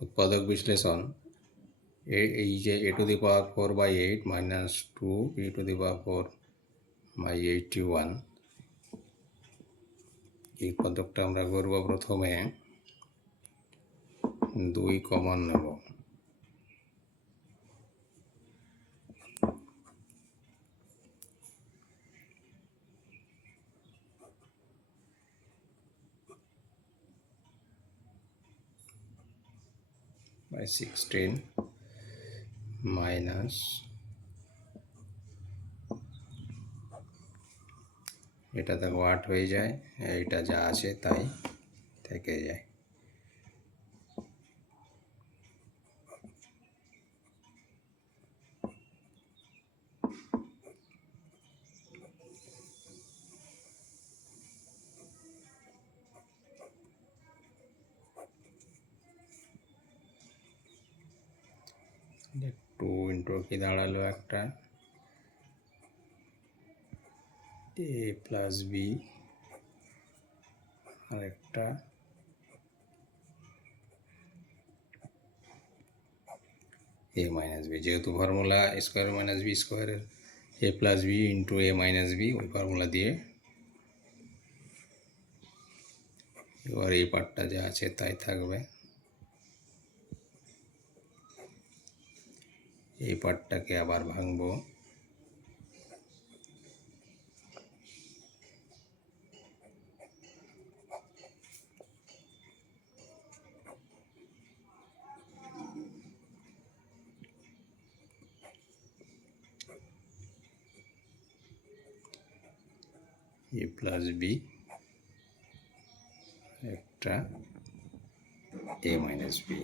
উৎপাদক বিশ্লেষণ এই যে a to the power 4/8 minus 2 b to the power 4/81 এই উৎপাদকটা আমরা করব প্রথমে 2 কমন নেব, by 16 মাইনাস এটা দেখো 8 হয়ে যায়, এইটা যা আছে তাই থেকে যায়। টু ইন্টু কি দাঁড়ালো একটা a প্লাস বি আর একটা a মাইনাস বি, যেহেতু ফর্মুলা স্কোয়ার মাইনাস বি স্কোয়ারের a plus B into a minus B ওই ফর্মুলা দিয়ে এবার এই পার্টটা যা আছে তাই থাকবে। এই পার্টটাকে আবার ভাঙবো, a প্লাস বি একটা a মাইনাস বি।